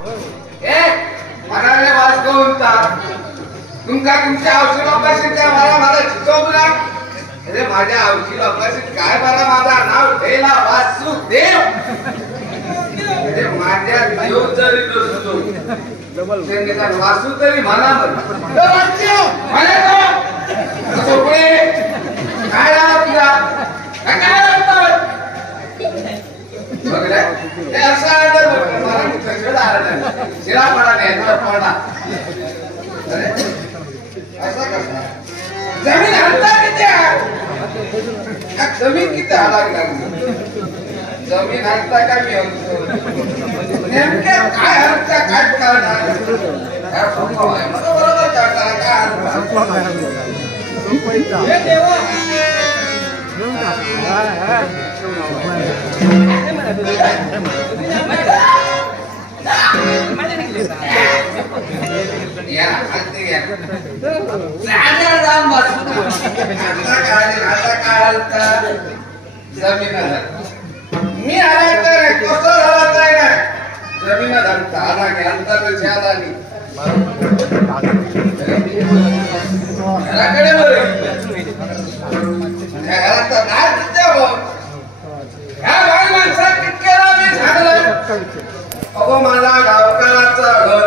ए मनाले वास कोणता तुमका तुमच्या औषध लोकांशी त्या मला शिकवला अरे माझ्या औषध लोकांशी काय माझा नाव ठेला वासुदेव अरे माझ्या देव जरी नसतो त्यांचा वासू तरी म्हणा काय तुला काय जमीन हलता किती जमीन किती हलावी जमीन हलता का मी नेमक्या काय हलता काय करणार बरोबर मी आला तर कसं झाला काय जमीन धरता आला की अंतर ज्यादा नाही घराकडे घरात नाही ह्या बाई माणसात तितक्याला मी सांगलं अगो माझा गावकराचा घर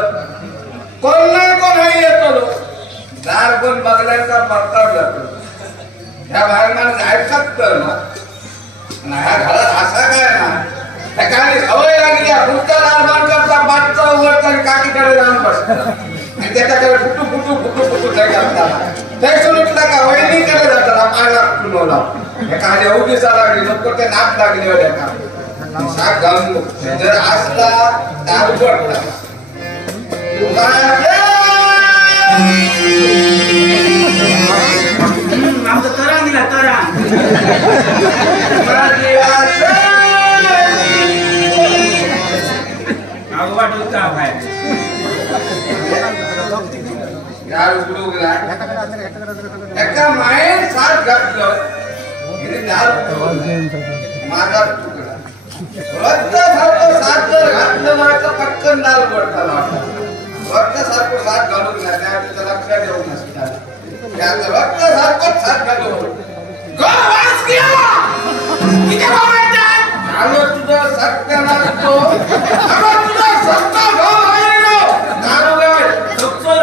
कोण नाही कोण येतो दार कोण बघल्याचा परताव जातो ह्या बाहेर मला ऐकत तर ना ह्या घरात असा काय ना त्या काही सवय लागली पुढचा दार करता बाटचा उघडता आणि काकीकडे जाऊन बसता आणि त्याच्याकडे फुटू फुटू फुटू फुटू ते सुटला का वहिनीकडे जाताना पायला फुलवला एखाद्या उगीचा लागली नको ते नाक लागली होत्या का साग घालून जर असला दार उघडला आमचा तरा दिला तरा एका मायेन साथ घातलं माझा तुकडा रक्त सारखं साथ जर घातलं ना तर पटकन दाल पडताना रक्त सारखं साथ घालून घातल्या लक्षात येऊ नसतात रक्त सारखं साथ घालून तुझं सत्य नसतो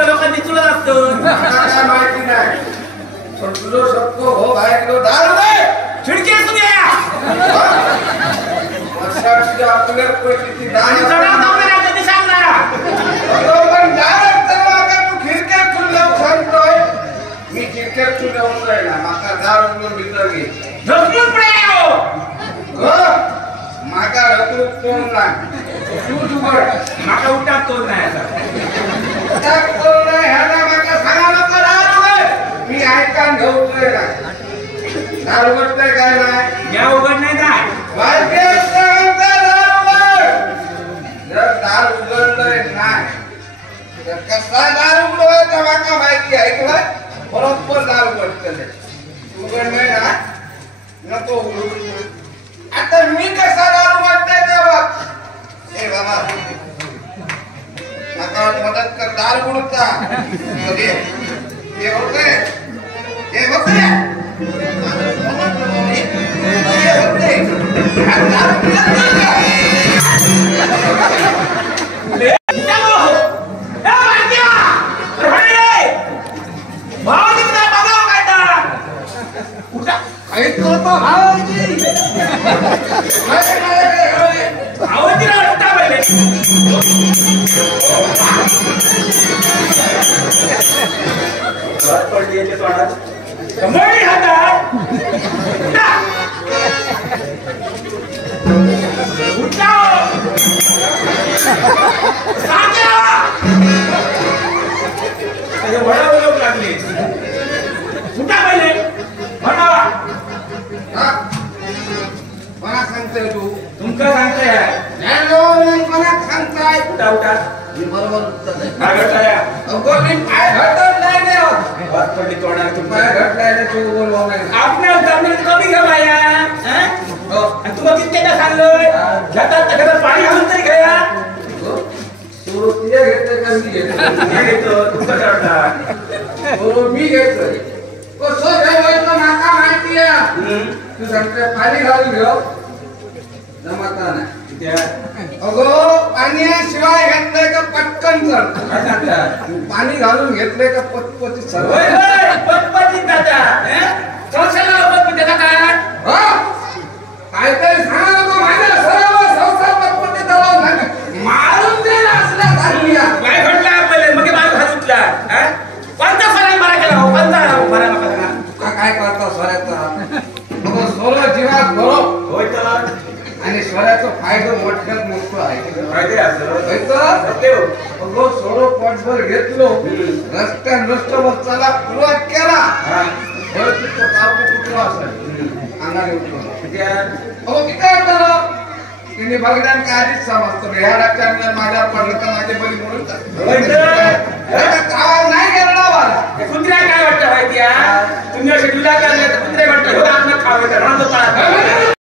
लोकांनी तुला असतं काय माहिती नाही पण तुझं सत्तो हो बाहेर दारू खिडकी असू द्या आपल्या परिस्थिती खिडक्यात तुला सांगतोय मी खिडक्यात तुला होतोय ना माका दार उघडून मित्र घे माका रतूक कोण नाही तू उघड माका उठात तोड नाही ह्याला माका सांगा नको दारू मी ऐकान घेऊतोय ना दार उघडतोय काय नाही या उघड नाही काय जर दार उघडलंय नाही तर कसा दार उघडवाय तर माका माहिती ऐकलं बरोबर दार उघडतले उघड नाही ना नको उघडू आता मी कसा दार उघडतोय ते बघ ए बाबा माका मदत कर दार उघडता हे होते हे होते मला सांगतोय तू तुमका सांगताय मला सांगताय उठा उठा मी बरोबर उत्तर आहे काय घडलाय मी काय घडत नाही वाट पडली तोंडावर काय घडलाय तू बोलवा नाही आपल्या जमिनीत कमी घ्या बाया तुम्हाला किती सांगलोय घरात पाणी घालून तरी घ्या मी घेतो मी घेतो तुमचा वाटला हो मी घेतोय कसं ठेवायचं माका माहिती आहे तू सांगते पाणी घालून घेऊ जमाता नाही अगो पाण्याशिवाय घेतलंय का पटकन चढ काय सांगता पाणी घालून घेतलंय का पटपटी सर्व होय होय पटपटीत दादा संसाराला पटपटीत दादा काय काहीतरी सांगा नको माझ्या सर्व संसार पटपटी दबाव नाही मारून दे असल्या धार्मिया काय घडला पहिले मग बाल घालूतला कोणता फराळ मारा केला हो कोणता फराळ मारा तुका काय करता स्वराचा अगो सोलो जीवात बरो होय तर आणि स्वराचा फायदा मोठ्यात मोठा आहे फायदे असं होय सत्य अगो सोलो पोटभर घेतलो रस्त्यान रस्त्यावर चला सुरुवात केला हा होय तिथं कापू कुठलो असेल अंगाने उठलो किती अहो किती केलं तिने बघण्यान काय आधीच समजतो ह्या राज्यात माझ्या पडलं तर माझे बळी म्हणून नाही गेला मला कुत्र्या काय वाटतं माहिती आहे तुम्ही असे दुधा काढले तर कुत्रे वाटतं खावायचं